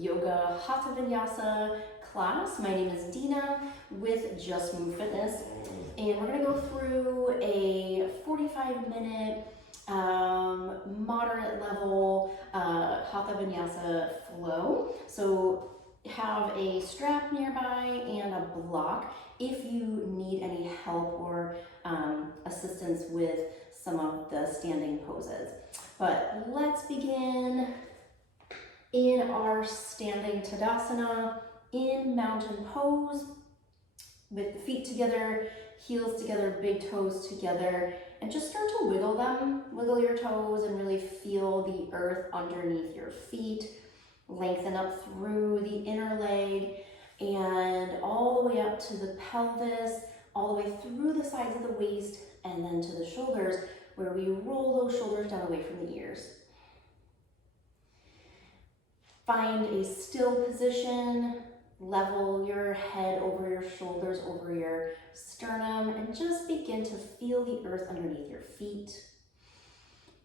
Yoga Hatha Vinyasa class. My name is Dina with Just Move Fitness, and we're going to go through a 45-minute moderate level Hatha Vinyasa Flow. So have a strap nearby and a block if you need any help or assistance with some of the standing poses. But let's begin in our standing Tadasana in mountain pose with the feet together, heels together, big toes together, and just start to wiggle them. Wiggle your toes and really feel the earth underneath your feet. Lengthen up through the inner leg and all the way up to the pelvis, all the way through the sides of the waist and then to the shoulders, where we roll those shoulders down away from the ears. Find a still position, level your head over your shoulders, over your sternum, and just begin to feel the earth underneath your feet.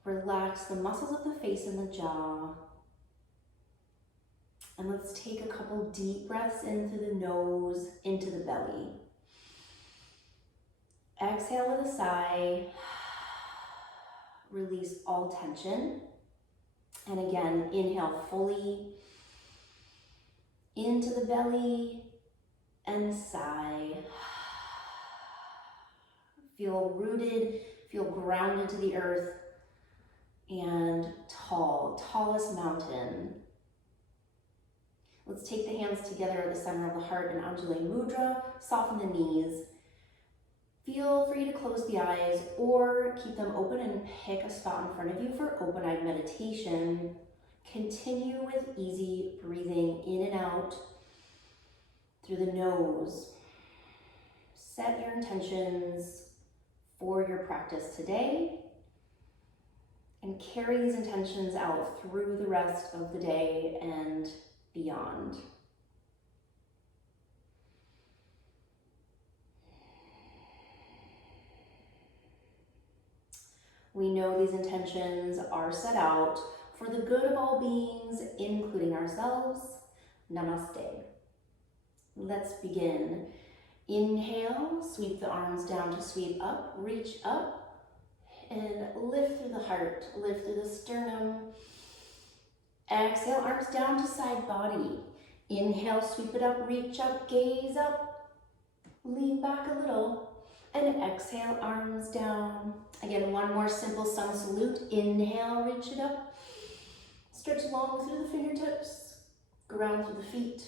Relax the muscles of the face and the jaw. And let's take a couple deep breaths in through the nose, into the belly. Exhale with a sigh. Release all tension. And again, inhale fully into the belly and sigh. Feel rooted, feel grounded to the earth and tall, tallest mountain. Let's take the hands together at the center of the heart in Anjali Mudra. Soften the knees. Feel free to close the eyes or keep them open and pick a spot in front of you for open-eyed meditation. Continue with easy breathing in and out through the nose. Set your intentions for your practice today and carry these intentions out through the rest of the day and beyond. We know these intentions are set out for the good of all beings, including ourselves. Namaste. Let's begin. Inhale, sweep the arms down to sweep up, reach up, and lift through the heart, lift through the sternum. Exhale, arms down to side body. Inhale, sweep it up, reach up, gaze up, lean back a little. And exhale, arms down. Again, one more simple sun salute. Inhale, reach it up. Stretch long through the fingertips. Ground through the feet.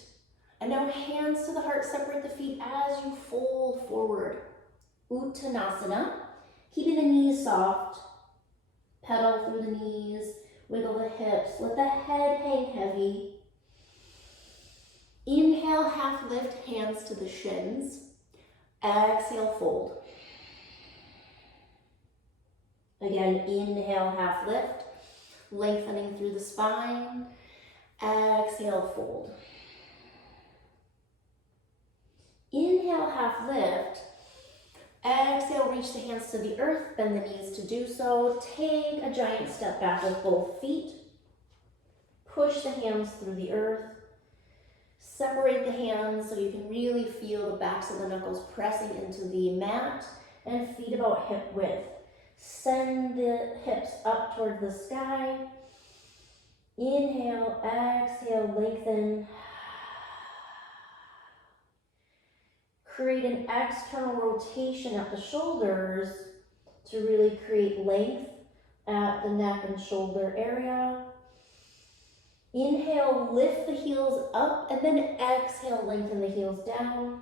And now hands to the heart, separate the feet as you fold forward. Uttanasana. Keeping the knees soft. Pedal through the knees. Wiggle the hips. Let the head hang heavy. Inhale, half lift, hands to the shins. Exhale, fold. Again, inhale, half lift, lengthening through the spine. Exhale, fold. Inhale, half lift. Exhale, reach the hands to the earth, bend the knees to do so. Take a giant step back with both feet. Push the hands through the earth. Separate the hands so you can really feel the backs of the knuckles pressing into the mat and feet about hip width. Send the hips up towards the sky. Inhale, exhale, lengthen. Create an external rotation at the shoulders to really create length at the neck and shoulder area. Inhale, lift the heels up, and then exhale, lengthen the heels down.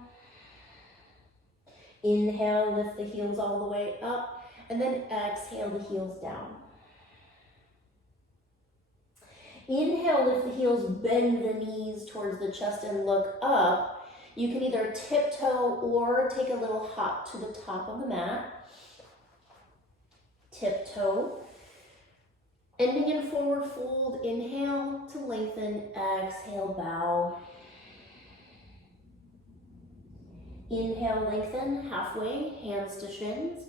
Inhale, lift the heels all the way up, and then exhale the heels down. Inhale, lift the heels, bend the knees towards the chest and look up. You can either tiptoe or take a little hop to the top of the mat. Tiptoe. Ending in forward fold, inhale to lengthen, exhale, bow. Inhale, lengthen, halfway, hands to shins.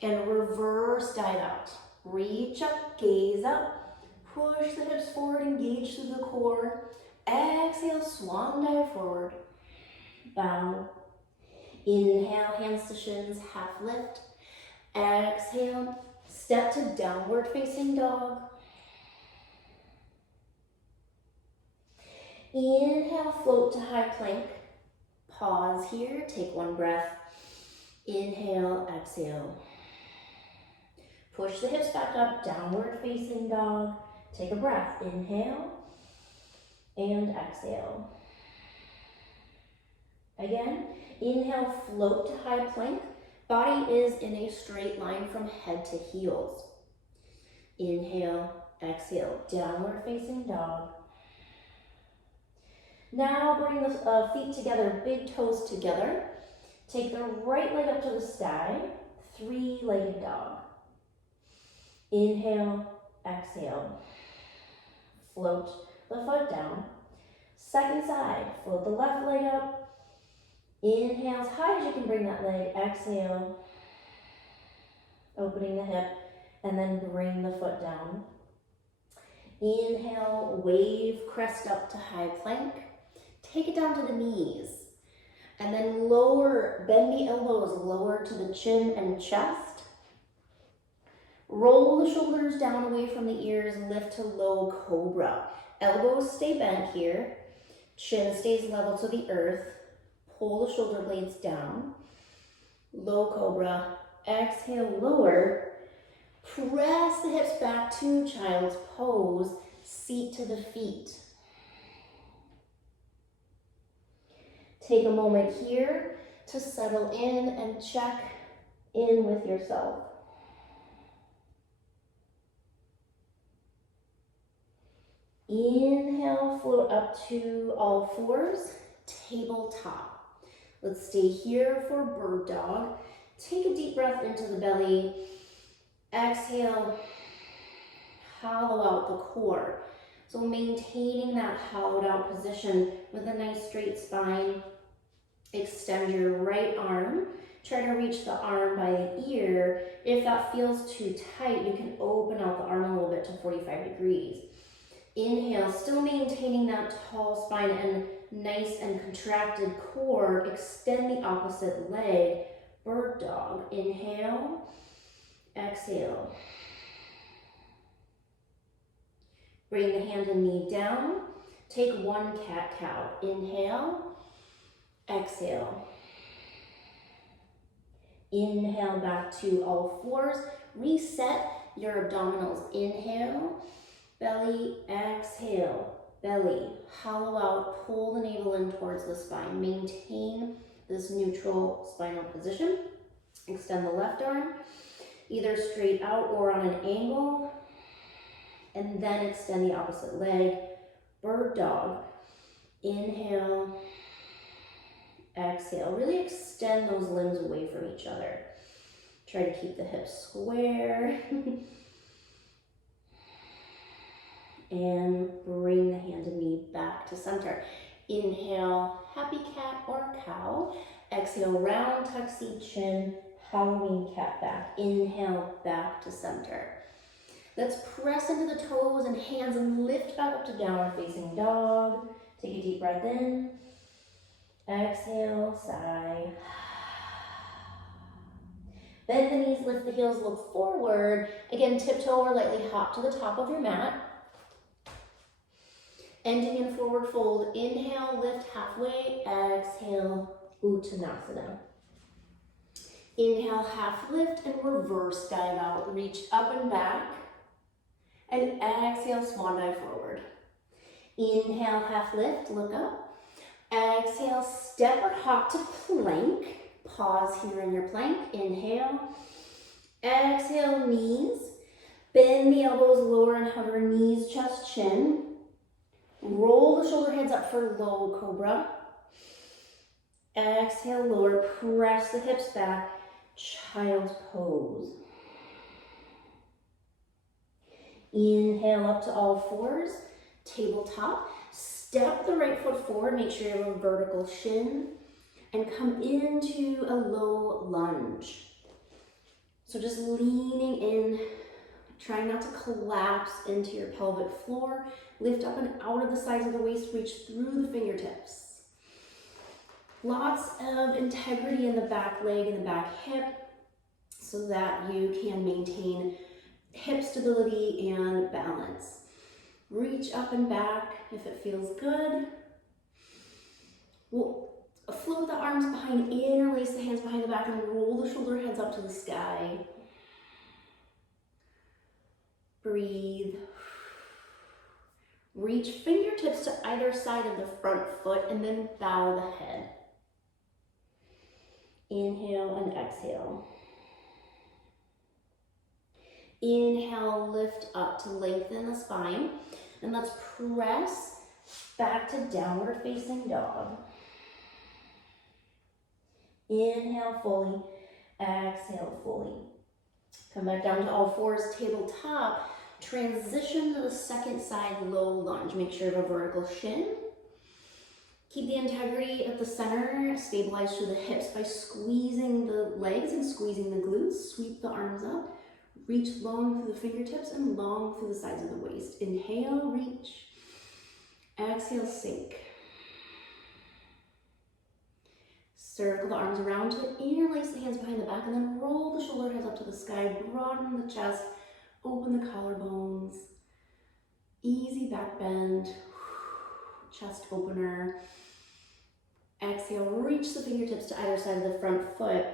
And reverse dive out. Reach up, gaze up, push the hips forward, engage through the core. swan dive forward, bow. Inhale, hands to shins, half lift. Exhale, step to downward facing dog. Inhale, float to high plank. Pause here, take one breath. Inhale, exhale. Push the hips back up, downward facing dog. Take a breath, inhale and exhale. Again, inhale, float to high plank. Body is in a straight line from head to heels. Inhale, exhale, downward facing dog. Now bring the feet together, big toes together. Take the right leg up to the sky, three-legged dog. Inhale, exhale. Float the foot down. Second side, float the left leg up. Inhale as high as you can bring that leg. Exhale, opening the hip, and then bring the foot down. Inhale, wave, crest up to high plank. Take it down to the knees. And then lower, bend the elbows, lower to the chin and chest. Roll the shoulders down away from the ears, lift to low cobra. Elbows stay bent here. Chin stays level to the earth. Pull the shoulder blades down. Low cobra. Exhale, lower. Press the hips back to child's pose. Seat to the feet. Take a moment here to settle in and check in with yourself. Inhale, float up to all fours, tabletop. Let's stay here for bird dog. Take a deep breath into the belly. Exhale, hollow out the core. So maintaining that hollowed out position with a nice straight spine. Extend your right arm. Try to reach the arm by the ear. If that feels too tight, you can open out the arm a little bit to 45 degrees. Inhale, still maintaining that tall spine and nice and contracted core. Extend the opposite leg. Bird dog. Inhale, exhale. Bring the hand and knee down. Take one cat-cow. Inhale, exhale. Inhale back to all fours. Reset your abdominals. Inhale, belly, exhale, belly. Hollow out, pull the navel in towards the spine. Maintain this neutral spinal position. Extend the left arm, either straight out or on an angle. And then extend the opposite leg. Bird dog. Inhale, exhale. Really extend those limbs away from each other. Try to keep the hips square. And bring the hand and knee back to center. Inhale, happy cat or cow. Exhale, round tuxie chin, Halloween cat back. Inhale, back to center. Let's press into the toes and hands and lift back up to downward facing dog. Take a deep breath in. Exhale, sigh. Bend the knees, lift the heels, look forward. Again, tiptoe or lightly hop to the top of your mat. Ending in forward fold. Inhale, lift halfway. Exhale, Uttanasana. Inhale, half lift and reverse dive out. Reach up and back. And exhale, swan dive forward. Inhale, half lift, look up. Exhale, step or hop to plank. Pause here in your plank. Inhale. Exhale, knees. Bend the elbows, lower and hover, knees, chest, chin. Roll the shoulder heads up for low cobra. Exhale, lower, press the hips back, child's pose. Inhale up to all fours, tabletop. Step the right foot forward, make sure you have a vertical shin, and come into a low lunge. So just leaning in, Try not to collapse into your pelvic floor. Lift up and out of the sides of the waist, reach through the fingertips. Lots of integrity in the back leg and the back hip so that you can maintain hip stability and balance. Reach up and back if it feels good. We'll float the arms behind, interlace the hands behind the back, and roll the shoulder heads up to the sky. Breathe. Reach fingertips to either side of the front foot and then bow the head. Inhale and exhale. Inhale, lift up to lengthen the spine. And let's press back to downward facing dog. Inhale fully, exhale fully. Come back down to all fours, tabletop. Transition to the second side low lunge. Make sure you have a vertical shin. Keep the integrity at the center. Stabilize through the hips by squeezing the legs and squeezing the glutes. Sweep the arms up. Reach long through the fingertips and long through the sides of the waist. Inhale, reach. Exhale, sink. Circle the arms around to interlace the hands behind the back and then roll the shoulder heads up to the sky. Broaden the chest. Open the collarbones. Easy back bend. Chest opener. Exhale, reach the fingertips to either side of the front foot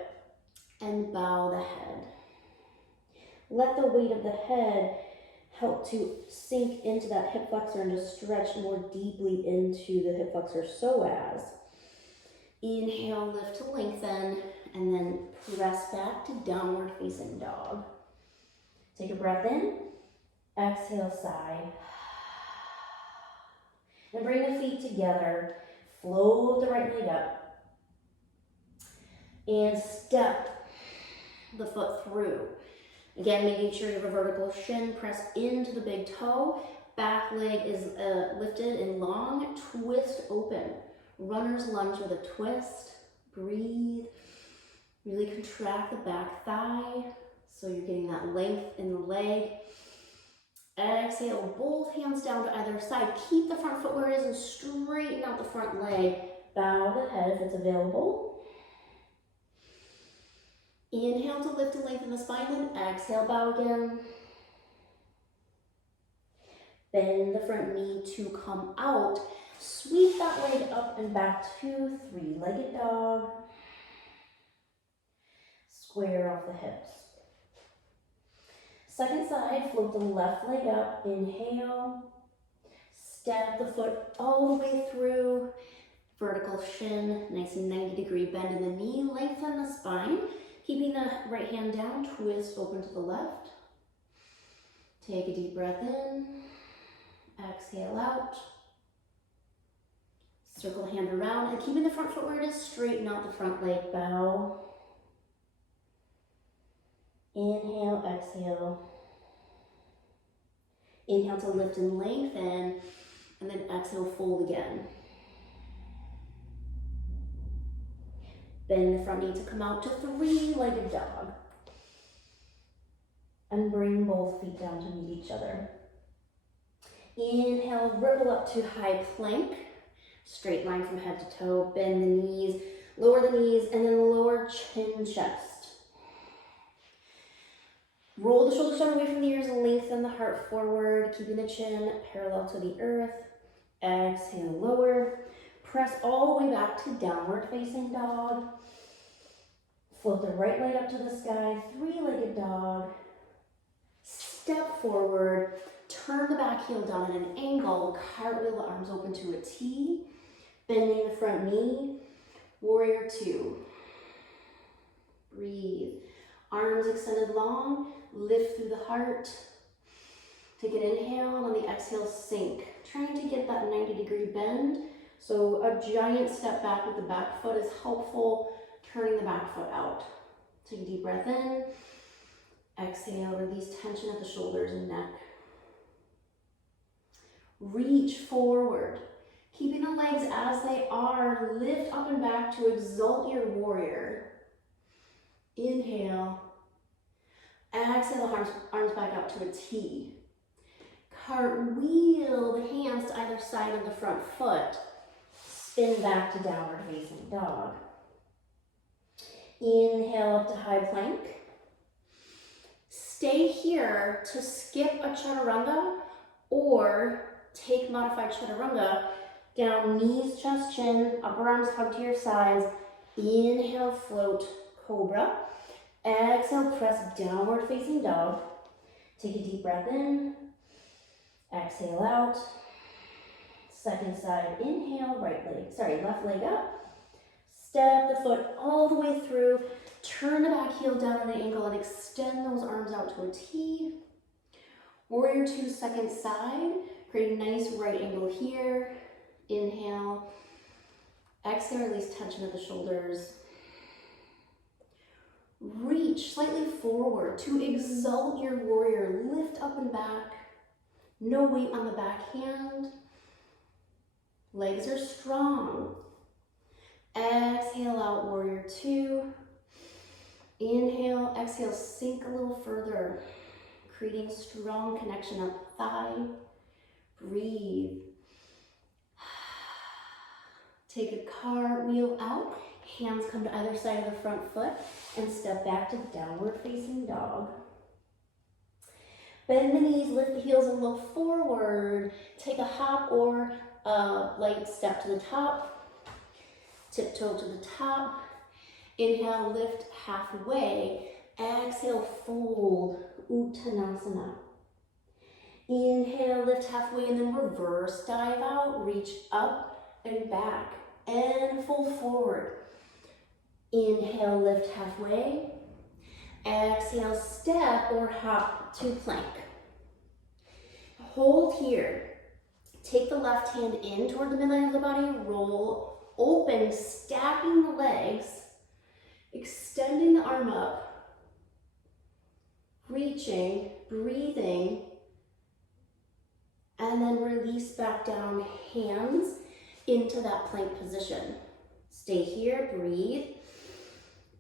and bow the head. Let the weight of the head help to sink into that hip flexor and just stretch more deeply into the hip flexor psoas. Inhale, lift to lengthen, and then press back to downward facing dog. Take a breath in, exhale, sigh. And bring the feet together, float the right leg up, and step the foot through. Again, making sure you have a vertical shin, press into the big toe, back leg is lifted and long, twist open. Runner's lunge with a twist, breathe, really contract the back thigh so you're getting that length in the leg. Exhale, both hands down to either side. Keep the front foot where it is and straighten out the front leg. Bow the head if it's available. Inhale to lift and lengthen the spine, then exhale, bow again. Bend the front knee to come out. Sweep that leg up and back to three-legged dog. Square off the hips. Second side, float the left leg up, inhale. Step the foot all the way through. Vertical shin, nice 90-degree bend in the knee, lengthen the spine. Keeping the right hand down, twist open to the left. Take a deep breath in, exhale out. Circle the hand around and keeping the front foot where it is, straighten out the front leg, bow. Inhale, exhale. Inhale to lift and lengthen, and then exhale, fold again. Bend the front knee to come out to three-legged dog. And bring both feet down to meet each other. Inhale, ripple up to high plank. Straight line from head to toe. Bend the knees, lower the knees, and then lower chin, chest. Roll the shoulders down away from the ears and lengthen the heart forward, keeping the chin parallel to the earth. Exhale, lower. Press all the way back to downward facing dog. Float the right leg up to the sky, three-legged dog. Step forward, turn the back heel down at an angle, cartwheel the arms open to a T, bending the front knee, warrior two. Breathe. Arms extended long, lift through the heart. Take an inhale, and on the exhale, sink. Trying to get that 90-degree bend. So a giant step back with the back foot is helpful, turning the back foot out. Take a deep breath in. Exhale, release tension at the shoulders and neck. Reach forward. Keeping the legs as they are, lift up and back to exalt your warrior. Inhale. Exhale, arms back out to a T. Cartwheel the hands to either side of the front foot. Spin back to downward facing dog. Inhale up to high plank. Stay here to skip a chaturanga or take modified chaturanga. Down, knees, chest, chin, upper arms hug to your sides. Inhale, float, cobra. Exhale, press downward facing dog. Take a deep breath in. Exhale out. Second side, inhale, left leg up. Step the foot all the way through. Turn the back heel down on the ankle and extend those arms out to a T. Warrior two, second side. Create a nice right angle here. Inhale. Exhale, release tension of the shoulders. Reach slightly forward to exalt your warrior. Lift up and back. No weight on the back hand. Legs are strong. Exhale out, warrior two. Inhale, exhale, sink a little further, creating strong connection up thigh. Breathe. Take a cartwheel out. Hands come to either side of the front foot and step back to downward facing dog. Bend the knees, lift the heels and look forward. Take a hop or a light step to the top. Tiptoe to the top. Inhale, lift halfway. Exhale, fold, Uttanasana. Inhale, lift halfway and then reverse dive out. Reach up and back and fold forward. Inhale, lift halfway. Exhale, step or hop to plank. Hold here. Take the left hand in toward the midline of the body. Roll, open, stacking the legs. Extending the arm up. Reaching, breathing. And then release back down, hands into that plank position. Stay here, breathe.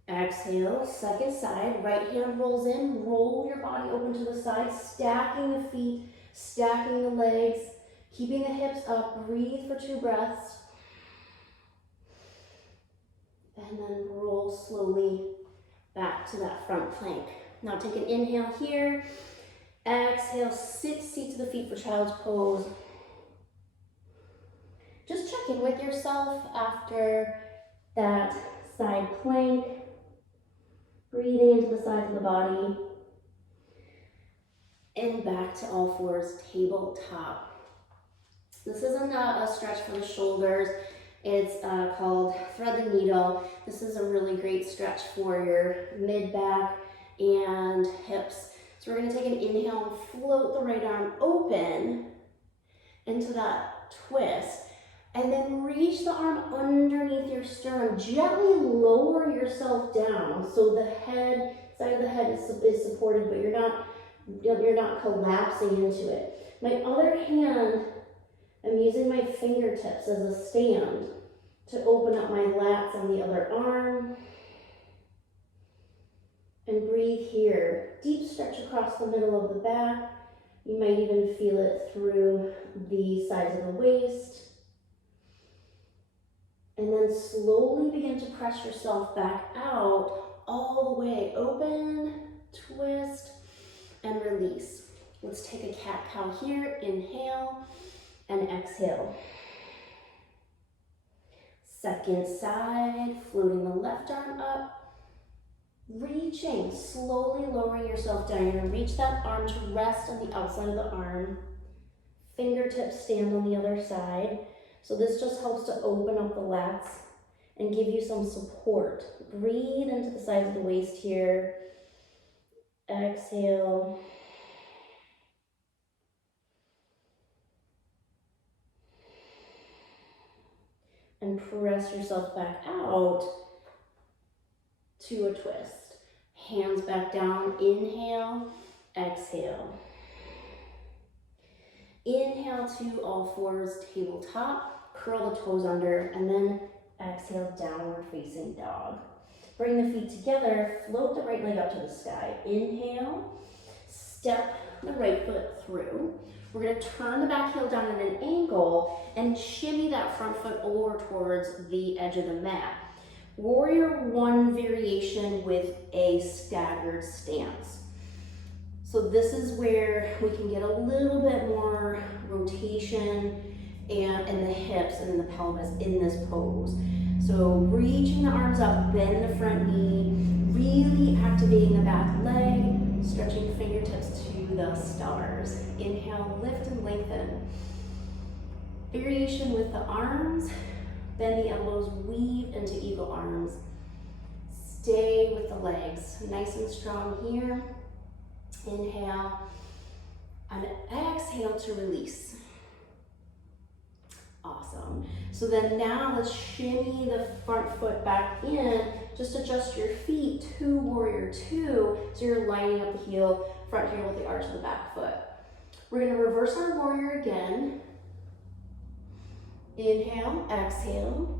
Exhale, second side, right hand rolls in, roll your body open to the side, stacking the feet, stacking the legs, keeping the hips up, breathe for 2 breaths. And then roll slowly back to that front plank. Now take an inhale here, exhale, sit seat to the feet for child's pose. Just check in with yourself after that side plank. Breathing into the sides of the body. And back to all fours, tabletop. This isn't a stretch for the shoulders. It's called thread the needle. This is a really great stretch for your mid-back and hips. So we're gonna take an inhale and float the right arm open into that twist. And then reach the arm underneath your sternum. Gently lower yourself down so the head, side of the head is supported, but you're not collapsing into it. My other hand, I'm using my fingertips as a stand to open up my lats on the other arm. And breathe here. Deep stretch across the middle of the back. You might even feel it through the sides of the waist. And then slowly begin to press yourself back out all the way. Open, twist, and release. Let's take a cat-cow here. Inhale and exhale. Second side, floating the left arm up. Reaching, slowly lowering yourself down. You're gonna reach that arm to rest on the outside of the arm. Fingertips stand on the other side. So this just helps to open up the lats and give you some support. Breathe into the sides of the waist here. Exhale. And press yourself back out to a twist. Hands back down, inhale, exhale. Inhale to all fours, tabletop, curl the toes under, and then exhale, downward facing dog. Bring the feet together, float the right leg up to the sky. Inhale, step the right foot through. We're gonna turn the back heel down at an angle and shimmy that front foot over towards the edge of the mat. Warrior one variation with a staggered stance. So this is where we can get a little bit more rotation and in the hips and in the pelvis in this pose. So reaching the arms up, bend the front knee, really activating the back leg, stretching fingertips to the stars. Inhale, lift and lengthen. Variation with the arms, bend the elbows, weave into eagle arms. Stay with the legs, nice and strong here. Inhale, and exhale to release. Awesome. So then now let's shimmy the front foot back in. Just adjust your feet to warrior two. So you're lining up the heel, front heel with the arch of the back foot. We're gonna reverse our warrior again. Inhale, exhale.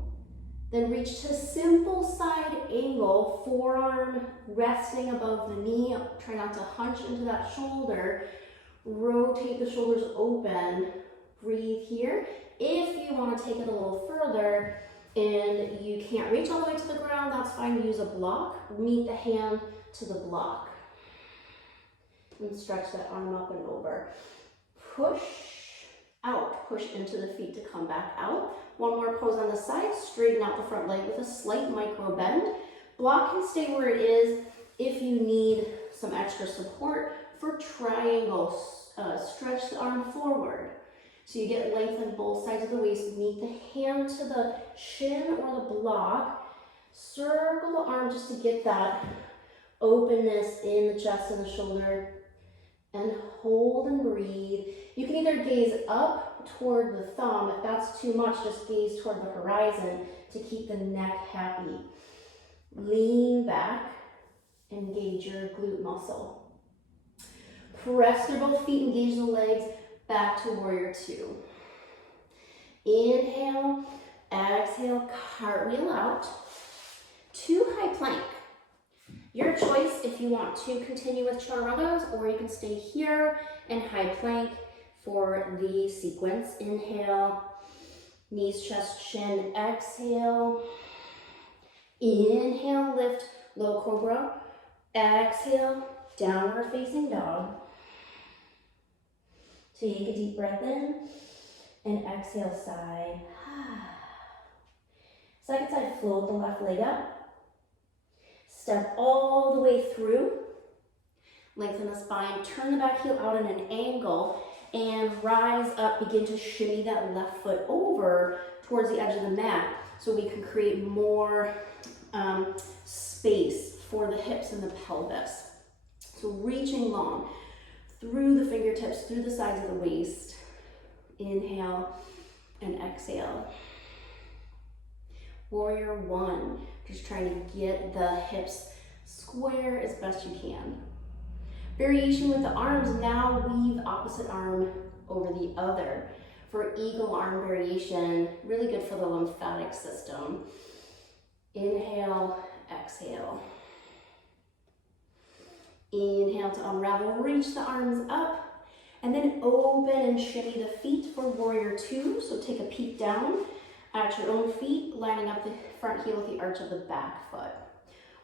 Then reach to simple side angle, forearm resting above the knee. Try not to hunch into that shoulder. Rotate the shoulders open. Breathe here. If you want to take it a little further and you can't reach all the way to the ground, that's fine. Use a block. Meet the hand to the block. And stretch that arm up and over. Push out. Push into the feet to come back out. One more pose on the side. Straighten out the front leg with a slight micro bend. Block can stay where it is if you need some extra support. For triangle, stretch the arm forward. So you get length on both sides of the waist. Meet the hand to the shin or the block. Circle the arm just to get that openness in the chest and the shoulder. And hold and breathe. You can either gaze up toward the thumb. If that's too much, just gaze toward the horizon to keep the neck happy. Lean back. Engage your glute muscle. Press through both feet, engage the legs. Back to warrior two. Inhale, exhale, cartwheel out to high plank. Your choice if you want to continue with chaturangas, or you can stay here in high plank for the sequence. Inhale, knees, chest, shin, exhale. Inhale, lift, low cobra. Exhale, downward facing dog. Take a deep breath in and exhale, sigh. Second side, float the left leg up. Step all the way through. Lengthen the spine, turn the back heel out at an angle and rise up. Begin to shimmy that left foot over towards the edge of the mat so we can create more space for the hips and the pelvis. So reaching long. Through the fingertips, through the sides of the waist. Inhale and exhale. Warrior one, just trying to get the hips square as best you can. Variation with the arms, now weave opposite arm over the other. For eagle arm variation, really good for the lymphatic system. Inhale, exhale. Inhale to unravel, reach the arms up, and then open and shimmy the feet for warrior two. So take a peek down at your own feet, lining up the front heel with the arch of the back foot.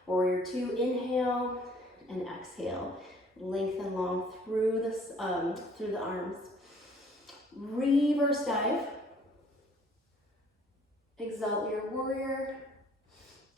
Warrior two, inhale and exhale. Lengthen long through the arms. Reverse dive. Exalt your warrior.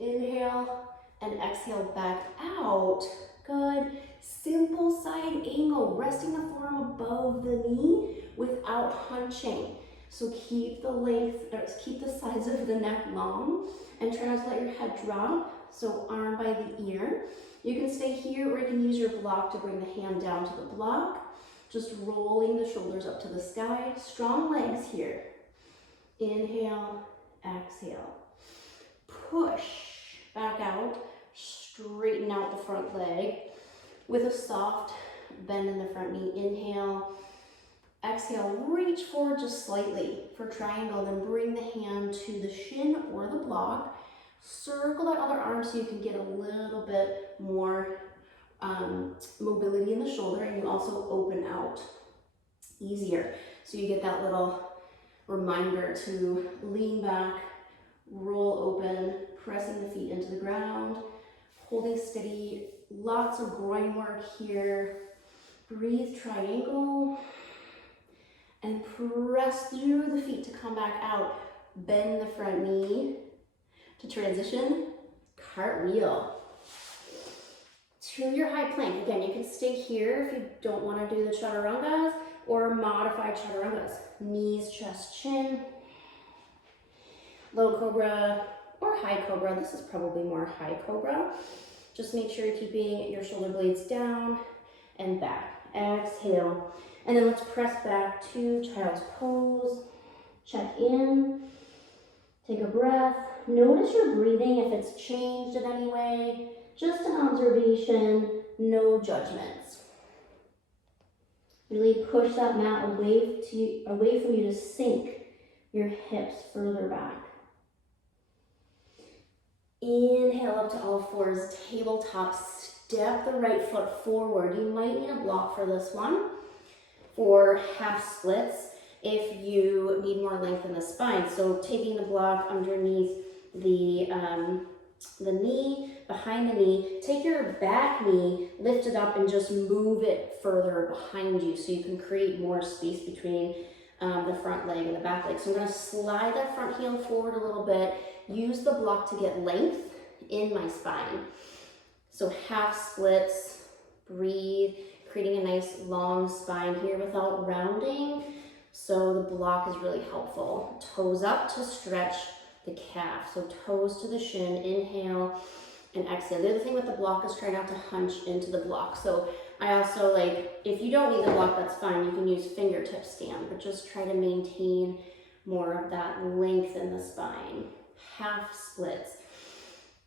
Inhale and exhale back out. Good. Simple side angle, resting the forearm above the knee without hunching. So keep the length, keep the sides of the neck long and try not to let your head drop. So arm by the ear. You can stay here, or you can use your block to bring the hand down to the block. Just rolling the shoulders up to the sky. Strong legs here. Inhale, exhale. Push back out. Straighten out the front leg with a soft bend in the front knee. Inhale, exhale, reach forward just slightly for triangle, then bring the hand to the shin or the block. Circle that other arm so you can get a little bit more mobility in the shoulder, and you also open out easier. So you get that little reminder to lean back, roll open, pressing the feet into the ground, holding steady, lots of groin work here. Breathe triangle and press through the feet to come back out. Bend the front knee to transition, cartwheel. To your high plank. Again, you can stay here if you don't want to do the chaturangas or modified chaturangas. Knees, chest, chin. Low cobra or high cobra. This is probably more high cobra. Just make sure you're keeping your shoulder blades down and back. Exhale. And then let's press back to child's pose. Check in. Take a breath. Notice your breathing if it's changed in any way. Just an observation, no judgments. Really push that mat away from you to sink your hips further back. Inhale up to all fours, tabletop, step the right foot forward. You might need a block for this one. For half splits, if you need more length in the spine. So taking the block underneath the knee, behind the knee, take your back knee, lift it up and just move it further behind you so you can create more space between the front leg and the back leg. So I'm gonna slide that front heel forward a little bit, use the block to get length in my spine. So half splits, breathe, creating a nice long spine here without rounding. So the block is really helpful. Toes up to stretch the calf. So toes to the shin, inhale and exhale. The other thing with the block is try not to hunch into the block. So I also if you don't need the block, that's fine. You can use fingertip stand, but just try to maintain more of that length in the spine. Half splits.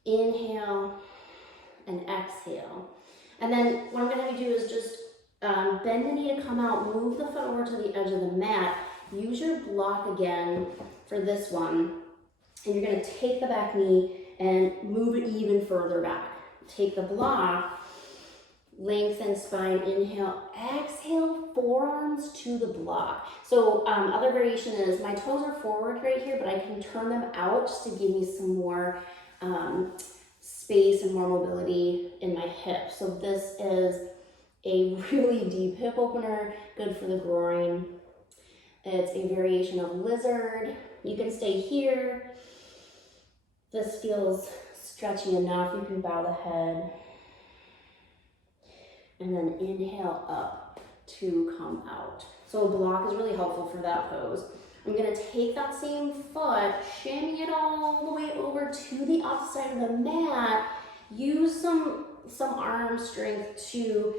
Inhale and exhale. And then what I'm gonna have you do is just bend the knee to come out, move the foot over to the edge of the mat. Use your block again for this one. And you're gonna take the back knee and move it even further back. Take the block, lengthen spine, inhale, exhale, forearms to the block. So other variation is my toes are forward right here, but I can turn them out just to give me some more space and more mobility in my hips. So this is a really deep hip opener, good for the groin. It's a variation of lizard. You can stay here. This feels stretchy enough. You can bow the head. And then inhale up to come out. So a block is really helpful for that pose. I'm gonna take that same foot, shimmy it all the way over to the outside of the mat. Use some arm strength to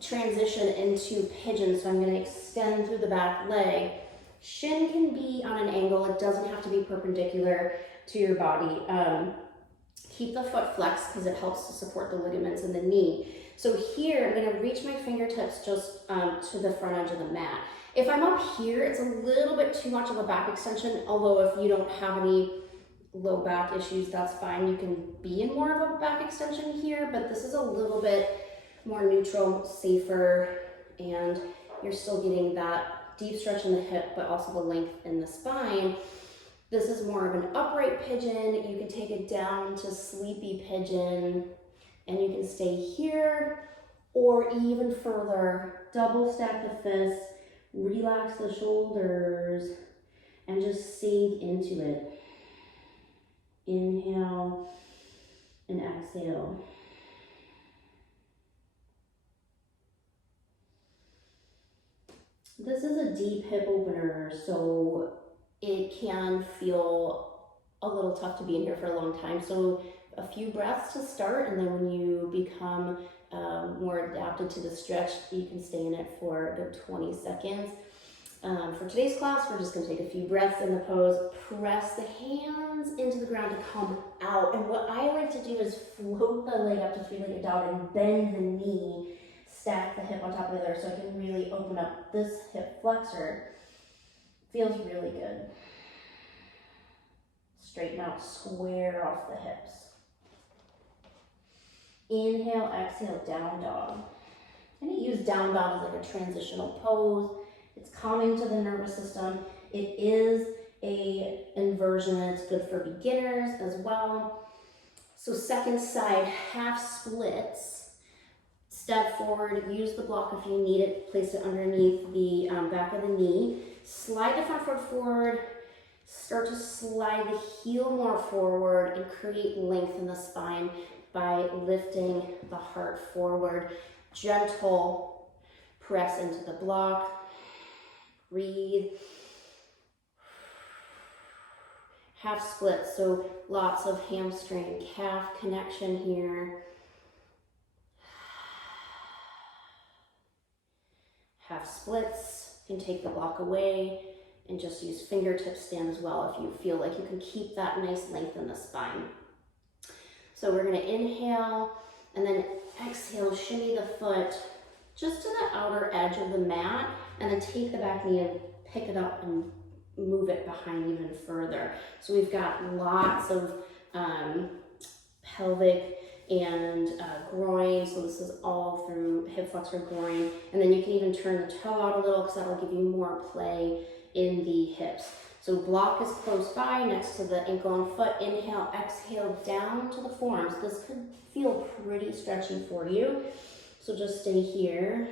transition into pigeon. So I'm gonna extend through the back leg. Shin can be on an angle. It doesn't have to be perpendicular to your body. Keep the foot flexed because it helps to support the ligaments in the knee. So here, I'm gonna reach my fingertips just to the front edge of the mat. If I'm up here, it's a little bit too much of a back extension, although if you don't have any low back issues, that's fine. You can be in more of a back extension here, but this is a little bit more neutral, safer, and you're still getting that deep stretch in the hip, but also the length in the spine. This is more of an upright pigeon. You can take it down to sleepy pigeon, and you can stay here, or even further, double stack the fists, relax the shoulders, and just sink into it. Inhale and exhale. This is a deep hip opener, so it can feel a little tough to be in here for a long time. So a few breaths to start, and then when you become more adapted to the stretch, you can stay in it for a good 20 seconds. For today's class, we're just gonna take a few breaths in the pose, press the hands into the ground to come out. And what I like to do is float the leg up to three-legged dog and bend the knee, stack the hip on top of the other so I can really open up this hip flexor. Feels really good. Straighten out, square off the hips. Inhale, exhale, down dog. I'm going to use down dog as like a transitional pose. It's calming to the nervous system. It is a inversion. It's good for beginners as well. So second side, half splits. Step forward, use the block if you need it, place it underneath the back of the knee. Slide the front foot forward, start to slide the heel more forward and create length in the spine by lifting the heart forward. Gentle press into the block. Breathe. Half split, so lots of hamstring, calf connection here. Half splits, you can take the block away and just use fingertip stand as well if you feel like you can keep that nice length in the spine. So we're gonna inhale and then exhale, shimmy the foot just to the outer edge of the mat and then take the back knee and pick it up and move it behind even further. So we've got lots of pelvic and groin, so this is all through hip flexor groin, and then you can even turn the toe out a little because that'll give you more play in the hips. So block is close by next to the ankle and foot. Inhale, exhale, down to the forearms. This could feel pretty stretchy for you, so just stay here.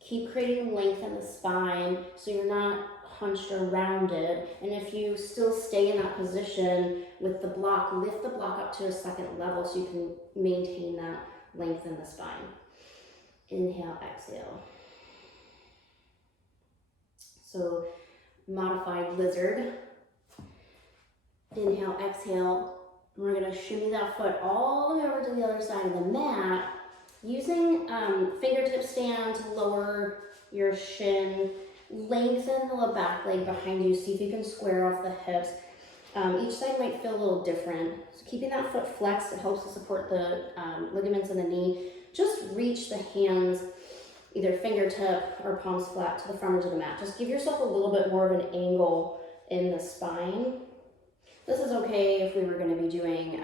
Keep creating length in the spine so you're not hunched or rounded. And if you still stay in that position with the block, lift the block up to a second level so you can maintain that length in the spine. Inhale, exhale. So modified lizard. Inhale, exhale. We're gonna shimmy that foot all the way over to the other side of the mat. Using fingertip stand to lower your shin, lengthen the back leg behind you, see if you can square off the hips. Each side might feel a little different. So keeping that foot flexed, it helps to support the ligaments in the knee. Just reach the hands, either fingertip or palms flat to the front edge of the mat. Just give yourself a little bit more of an angle in the spine. This is okay if we were gonna be doing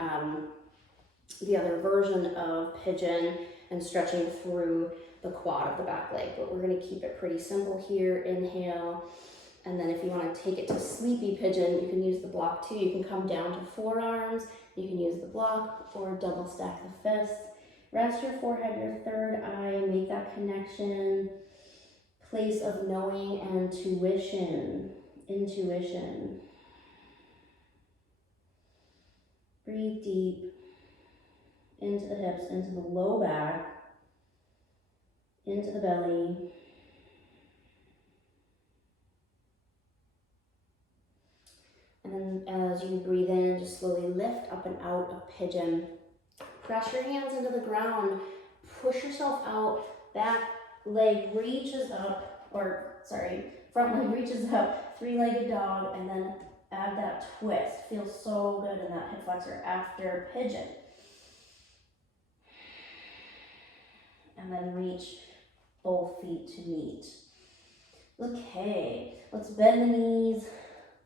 the other version of pigeon and stretching through the quad of the back leg, but we're gonna keep it pretty simple here. Inhale, and then if you wanna take it to sleepy pigeon, you can use the block too. You can come down to forearms, you can use the block or double stack the fists. Rest your forehead, your third eye, make that connection, place of knowing and intuition. Breathe deep into the hips, into the low back, into the belly. And then as you breathe in, just slowly lift up and out of pigeon. Press your hands into the ground, push yourself out, back leg reaches up, front leg reaches up, three-legged dog, and then add that twist. Feels so good in that hip flexor after pigeon. And then reach both feet to meet. Okay, let's bend the knees,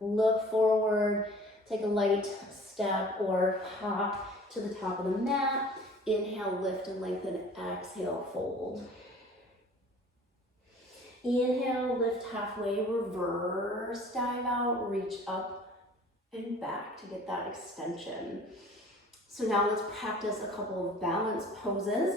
look forward, take a light step or hop to the top of the mat. Inhale, lift and lengthen, exhale, fold. Inhale, lift halfway, reverse, dive out, reach up and back to get that extension. So now let's practice a couple of balance poses.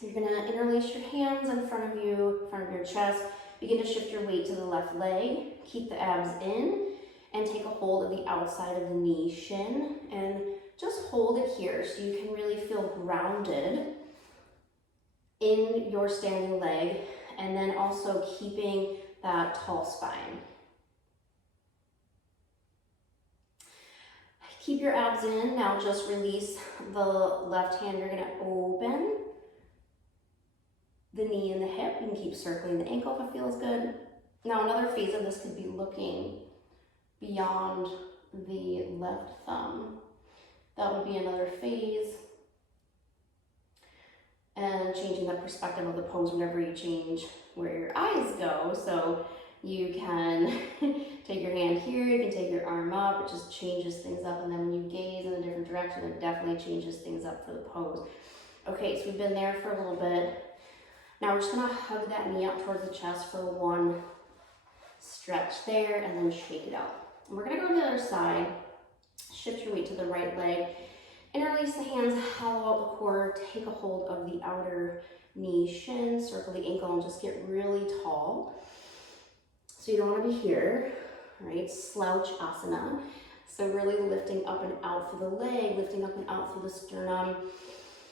You're gonna interlace your hands in front of you, in front of your chest. Begin to shift your weight to the left leg. Keep the abs in and take a hold of the outside of the knee, shin, and just hold it here so you can really feel grounded in your standing leg, and then also keeping that tall spine. Keep your abs in. Now just release the left hand. You're gonna open the knee and the hip. You can keep circling the ankle if it feels good. Now another phase of this could be looking beyond the left thumb. That would be another phase. And changing the perspective of the pose whenever you change where your eyes go. So You can take your hand here, you can take your arm up, it just changes things up, and then when you gaze in a different direction, it definitely changes things up for the pose. Okay, so we've been there for a little bit. Now we're just gonna hug that knee up towards the chest for one stretch there, and then shake it out. And we're gonna go to the other side, shift your weight to the right leg, interlace the hands, hollow out the core, take a hold of the outer knee, shin, circle the ankle, and just get really tall. So you don't want to be here, right? Slouch asana. So really lifting up and out through the leg, lifting up and out through the sternum.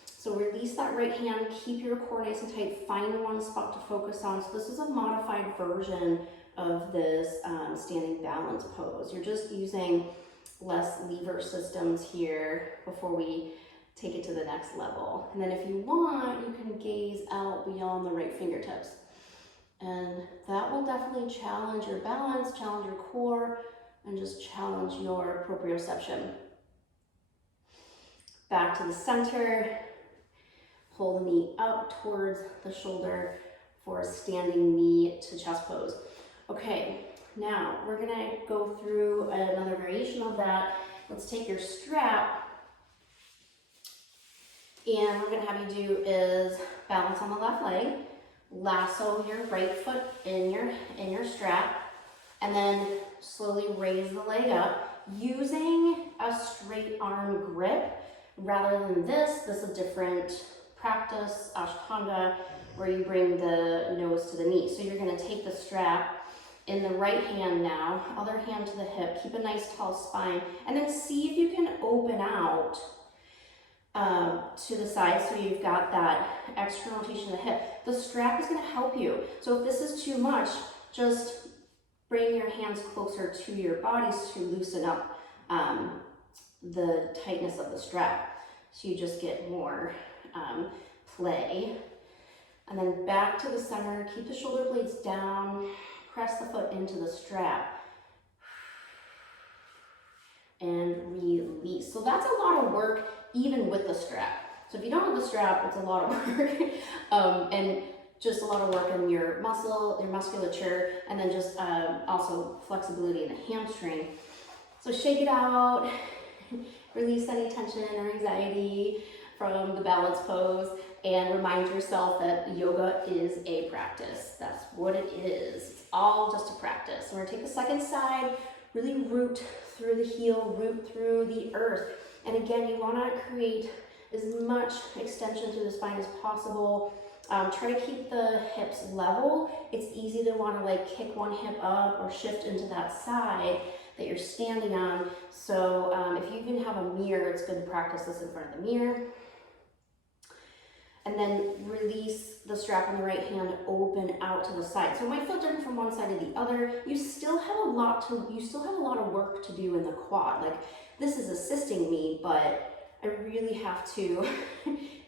So release that right hand, keep your core nice and tight, find one spot to focus on. So this is a modified version of this standing balance pose. You're just using less lever systems here before we take it to the next level. And then if you want, you can gaze out beyond the right fingertips. And that will definitely challenge your balance, challenge your core, and just challenge your proprioception. Back to the center. Pull the knee up towards the shoulder for a standing knee to chest pose. Okay, now we're gonna go through another variation of that. Let's take your strap, and what we're gonna have you do is balance on the left leg, lasso your right foot in your strap, and then slowly raise the leg up using a straight arm grip rather than this. This is a different practice, Ashtanga, where you bring the nose to the knee. So you're gonna take the strap in the right hand now, other hand to the hip, keep a nice tall spine, and then see if you can open out to the side so you've got that extra rotation of the hip. The strap is gonna help you. So if this is too much, just bring your hands closer to your bodies to loosen up the tightness of the strap. So you just get more play. And then back to the center, keep the shoulder blades down, press the foot into the strap, and release. So that's a lot of work even with the strap. So if you don't have the strap, it's a lot of work. And just a lot of work in your musculature, and then just also flexibility in the hamstring. So shake it out, release any tension or anxiety from the balance pose, and remind yourself that yoga is a practice. That's what it is. It's all just a practice. So we're gonna take the second side, really root through the heel, root through the earth. And again, you wanna create as much extension through the spine as possible. Try to keep the hips level. It's easy to want to like kick one hip up or shift into that side that you're standing on. So if you even have a mirror, it's good to practice this in front of the mirror. And then release the strap on the right hand, open out to the side. So it might feel different from one side to the other. You still have a lot of work to do in the quad. Like this is assisting me, but I really have to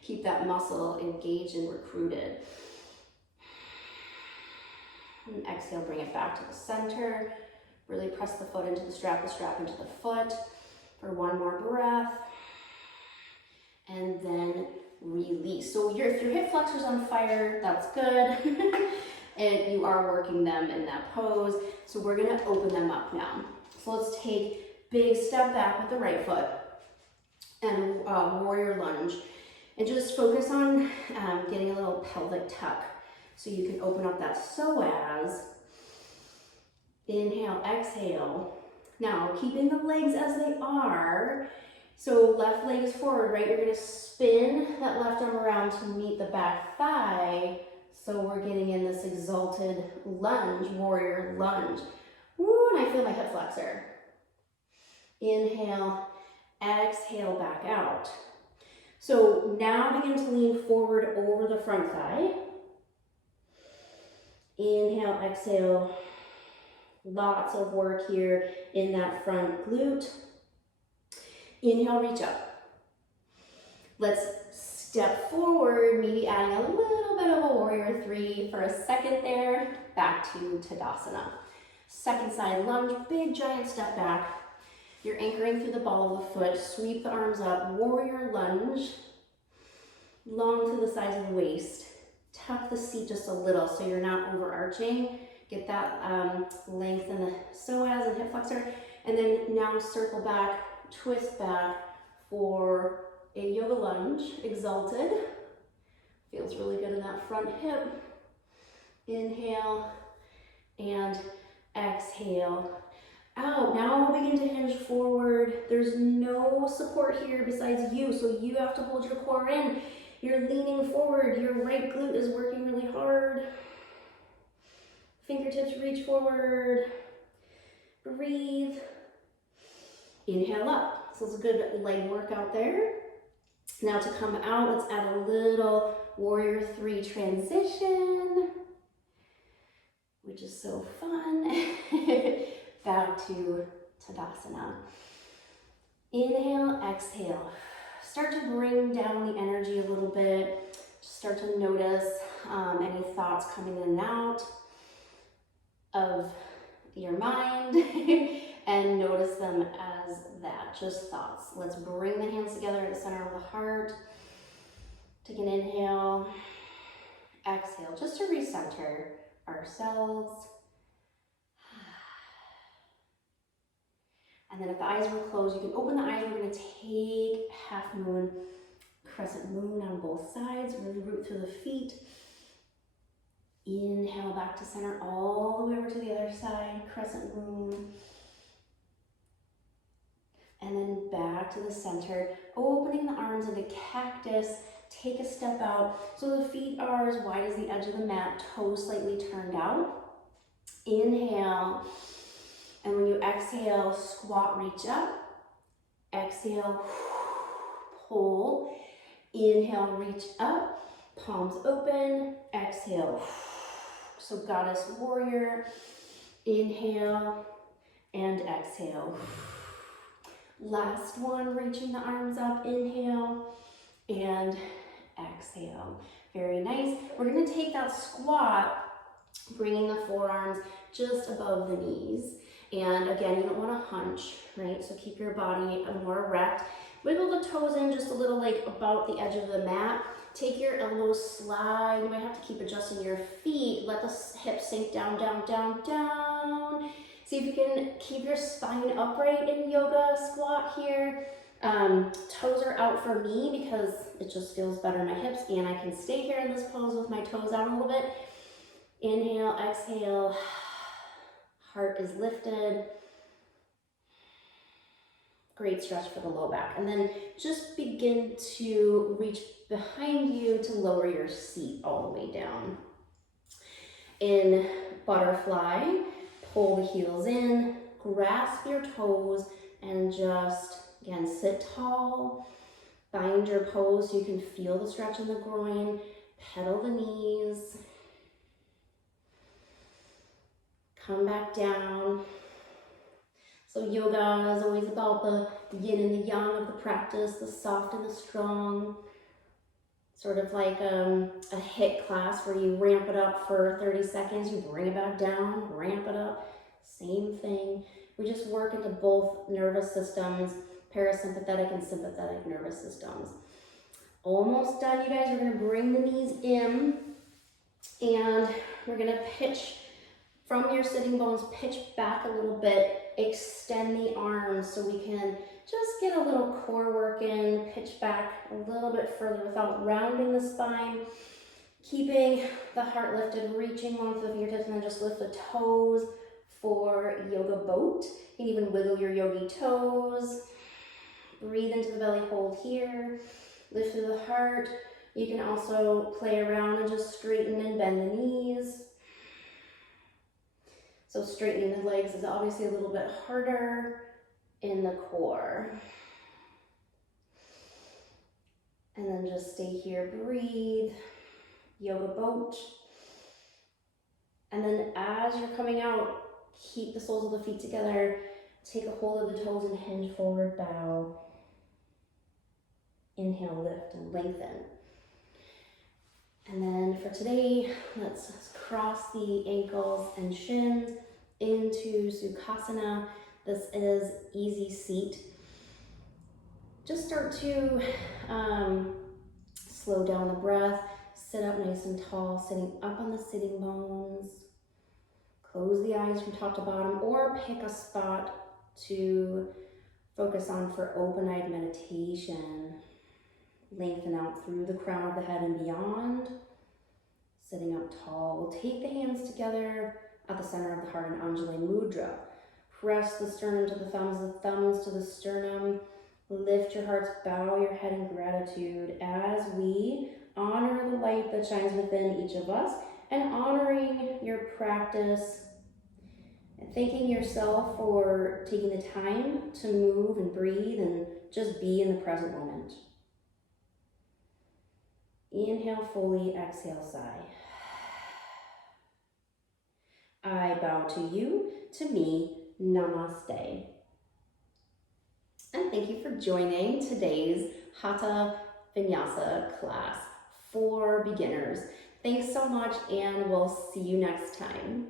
keep that muscle engaged and recruited. And exhale, bring it back to the center. Really press the foot into the strap into the foot for one more breath. And then release. So if your hip flexor's on fire, that's good. And you are working them in that pose. So we're gonna open them up now. So let's take big step back with the right foot and warrior lunge. And just focus on getting a little pelvic tuck so you can open up that psoas. Inhale, exhale. Now, keeping the legs as they are. So left leg is forward, right? You're gonna spin that left arm around to meet the back thigh. So we're getting in this exalted lunge, warrior lunge. Woo, and I feel my hip flexor. Inhale, exhale, back out. So now begin to lean forward over the front thigh. Inhale, exhale. Lots of work here in that front glute. Inhale, reach up. Let's step forward, maybe adding a little bit of a warrior three for a second there. Back to Tadasana. Second side lunge, big giant step back. You're anchoring through the ball of the foot. Sweep the arms up, warrior lunge. Long to the sides of the waist. Tuck the seat just a little so you're not overarching. Get that length in the psoas and hip flexor. And then now circle back, twist back for a yoga lunge, exalted. Feels really good in that front hip. Inhale and exhale. Out. Now begin to hinge forward. There's no support here besides you, so you have to hold your core in. You're leaning forward. Your right glute is working really hard. Fingertips reach forward. Breathe. Inhale up. So it's a good leg workout there. Now to come out, let's add a little warrior 3 transition, which is so fun. Back to Tadasana. Inhale, exhale. Start to bring down the energy a little bit. Just start to notice any thoughts coming in and out of your mind and notice them as that, just thoughts. Let's bring the hands together at the center of the heart. Take an inhale, exhale, just to recenter ourselves. And then if the eyes were closed, you can open the eyes. We're going to take half moon, crescent moon on both sides. Really root through the feet. Inhale back to center, all the way over to the other side, crescent moon. And then back to the center, opening the arms into cactus. Take a step out. So the feet are as wide as the edge of the mat, toes slightly turned out. Inhale. And when you exhale, squat, reach up. Exhale, pull. Inhale, reach up. Palms open. Exhale. So goddess warrior. Inhale and exhale. Last one, reaching the arms up. Inhale and exhale. Very nice. We're going to take that squat, bringing the forearms just above the knees. And again, you don't want to hunch, right? So keep your body more erect. Wiggle the toes in just a little, like about the edge of the mat. Take your elbows, slide. You might have to keep adjusting your feet. Let the hips sink down, down, down, down. See if you can keep your spine upright in yoga squat here. Toes are out for me because it just feels better in my hips, and I can stay here in this pose with my toes out a little bit. Inhale, exhale. Heart is lifted. Great stretch for the low back. And then just begin to reach behind you to lower your seat all the way down. In butterfly, pull the heels in, grasp your toes, and just, again, sit tall. Bind your pose so you can feel the stretch in the groin. Pedal the knees. Come back down. So yoga is always about the yin and the yang of the practice, the soft and the strong. Sort of like a HIIT class where you ramp it up for 30 seconds, you bring it back down, ramp it up. Same thing. We just work into both nervous systems, parasympathetic and sympathetic nervous systems. Almost done, you guys. We're going to bring the knees in and we're going to pitch from your sitting bones, pitch back a little bit, extend the arms so we can just get a little core work in, pitch back a little bit further without rounding the spine, keeping the heart lifted, reaching long through the fingertips, and then just lift the toes for yoga boat. You can even wiggle your yogi toes. Breathe into the belly, hold here, lift through the heart. You can also play around and just straighten and bend the knees. So straightening the legs is obviously a little bit harder in the core. And then just stay here, breathe, yoga boat. And then as you're coming out, keep the soles of the feet together, take a hold of the toes and hinge forward, bow. Inhale, lift and lengthen. And then for today, let's cross the ankles and shins into Sukhasana. This is easy seat. Just start to slow down the breath. Sit up nice and tall, sitting up on the sitting bones. Close the eyes from top to bottom, or pick a spot to focus on for open-eyed meditation. Lengthen out through the crown of the head and beyond. Sitting up tall, we'll take the hands together at the center of the heart in Anjali Mudra. Press the sternum to the thumbs to the sternum. Lift your hearts, bow your head in gratitude as we honor the light that shines within each of us and honoring your practice and thanking yourself for taking the time to move and breathe and just be in the present moment. Inhale fully, exhale, sigh. I bow to you, to me, namaste. And thank you for joining today's Hatha Vinyasa class for beginners. Thanks so much, and we'll see you next time.